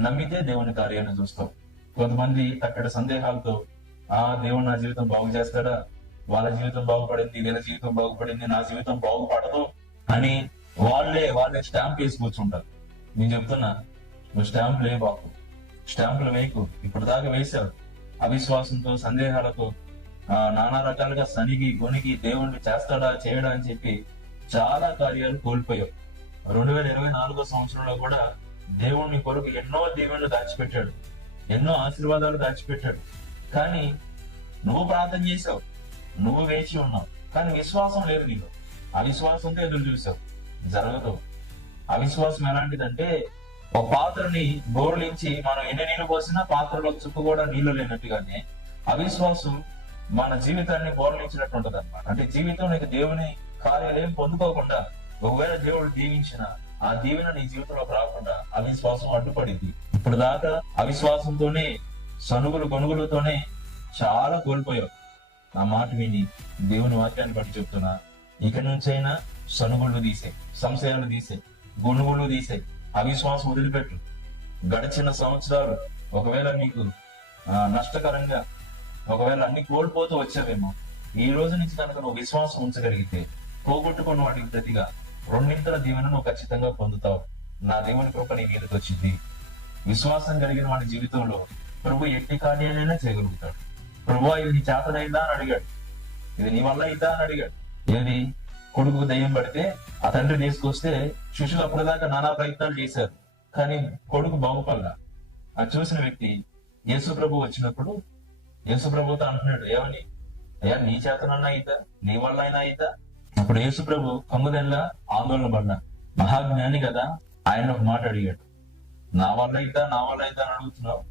నమ్మితే దేవుని కార్యాన్ని చూస్తాం. కొంతమంది అక్కడ సందేహాలతో ఆ దేవుడు నా జీవితం బాగు చేస్తాడా? వాళ్ళ జీవితం బాగుపడింది వీళ్ళ జీవితం బాగుపడింది నా జీవితం బాగుపడదు అని వాళ్ళే వాళ్ళే స్టాంప్ వేసి కూర్చుంటారు. నేను చెప్తున్నా నువ్వు స్టాంపులు ఏ బాపు. స్టాంపులు వేయకు. ఇప్పుడు దాకా వేశావు. అవిశ్వాసంతో సందేహాలతో ఆ, నానా రకాలుగా సనిగి గొనిగి దేవుణ్ణి చేస్తాడా చేయడా అని చెప్పి చాలా కార్యాలు కోల్పోయావు. రెండు వేల ఇరవై నాలుగో సంవత్సరంలో కూడా దేవుణ్ణి కొరకు ఎన్నో దీవెనలు దాచిపెట్టాడు. ఎన్నో ఆశీర్వాదాలు దాచిపెట్టాడు. కానీ నువ్వు ప్రార్థన చేసావు నువ్వు వేచి ఉన్నావు. కానీ విశ్వాసం లేదు నీకు అవిశ్వాసంతో ఎదురు చూసావు జరగదు. అవిశ్వాసం ఎలాంటిదంటే ఒక పాత్రని బోర్లించి మనం ఎన్ని నీళ్ళు పోసినా పాత్రలో చుక్కు కూడా నీళ్ళు లేనట్టుగానే అవిశ్వాసం మన జీవితాన్ని బోర్లించినట్టు ఉంటుంది అనమాట అంటే జీవితం నీకు దేవుని కార్యాలయం పొందుకోకుండా ఒకవేళ దేవుడు దీవించిన ఆ దీవెన నీ జీవితంలో రాకుండా అవిశ్వాసం అడ్డుపడింది. ఇప్పుడు దాకా అవిశ్వాసంతోనే సనుగులు గొనుగులతోనే చాలా కోల్పోయావు. నా మాట విని దేవుని వాక్యాన్ని బట్టి చెప్తున్నా. ఇక నుంచైనా సనుగుళ్ళు తీసే సంశయాలు తీసే గుణుగుళ్ళు తీసే అవిశ్వాసం వదిలిపెట్టు. గడిచిన సంవత్సరాలు ఒకవేళ మీకు ఆ, నష్టకరంగా ఒకవేళ అన్ని కోల్పోతూ వచ్చావేమో ఈ రోజు నుంచి కనుక నువ్వు విశ్వాసం ఉంచగలిగితే పోగొట్టుకున్న వాటికి ప్రతిగా రెండింతల దీవెన నువ్వు ఖచ్చితంగా పొందుతావు. నా దేవుని కృప నీ మీదకి వచ్చింది. విశ్వాసం కలిగిన వాడి జీవితంలో ప్రభు ఎట్టి కార్యాలైనా చేయగలుగుతాడు. ప్రభు ఇది నీ చేతనైందా అని అడిగాడు. ఇది నీ వల్ల అయిద్దా అని అడిగాడు. ఏది? కొడుకు దయ్యం పడితే ఆ తండ్రి తీసుకొస్తే శిష్యులు అప్పటిదాకా నానా ప్రయత్నాలు చేశారు. కానీ కొడుకు బాగుపల్ల అది చూసిన వ్యక్తి యేసు ప్రభు వచ్చినప్పుడు యేసు ప్రభుతో అంటున్నాడు ఏమని? అయ్యా నీ చేతనన్నా అయితా నీ వల్ల అయినా అయితా అప్పుడు యేసు ప్రభు కమ్ముదల్లా ఆందోళన పడ్డా మహాజ్ఞాని కదా ఆయన ఒక మాట అడిగాడు. నా వల్ల అయితా నా వల్ల అయితా అని అడుగుతున్నావు?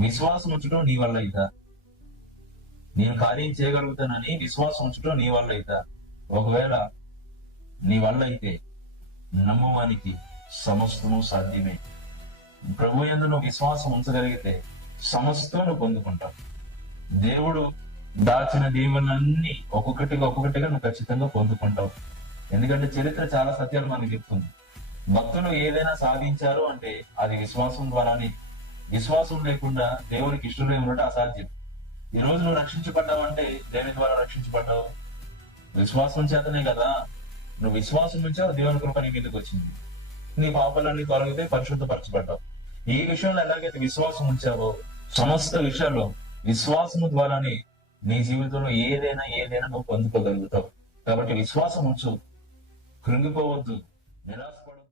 విశ్వాసం ఉంచడం నీ వల్ల అయితా. నేను కార్యం చేయగలుగుతానని విశ్వాసం ఉంచడం నీ వల్ల అయితా. ఒకవేళ నీ వల్ల అయితే నమ్మవానికి సమస్తము సాధ్యమే. ప్రభు ఎందు నువ్వు విశ్వాసం ఉంచగలిగితే సమస్తం నువ్వు పొందుకుంటావు. దేవుడు దాచిన దీవెనలన్నీ ఒక్కొక్కటిగా ఒక్కొక్కటిగా నువ్వు ఖచ్చితంగా పొందుకుంటావు. ఎందుకంటే చరిత్ర చాలా సత్యాలు మనకు చెప్తుంది. భక్తులు ఏదైనా సాధించారు అంటే అది విశ్వాసం ద్వారానే. విశ్వాసం లేకుండా దేవునికి ఇష్టం ఉండటం అసాధ్యం ఈ రోజు నువ్వు రక్షించబడ్డావు అంటే దేని ద్వారా రక్షించబడ్డావు. విశ్వాసం చేతనే కదా. నువ్వు విశ్వాసం ఉంచావు దేవుని కృప నీ మీదకి వచ్చింది. నీ పాపాలన్నీ తొలగితే పరిశుద్ధపరచబడ్డావు. ఈ విషయంలో ఎలాగైతే విశ్వాసం ఉంచావో సమస్త విషయాల్లో విశ్వాసము ద్వారానే నీ జీవితంలో ఏదైనా ఏదైనా నువ్వు పొందుకోగలుగుతావు. కాబట్టి విశ్వాసం ఉంచు. కృంగిపోవద్దు. నిరాశ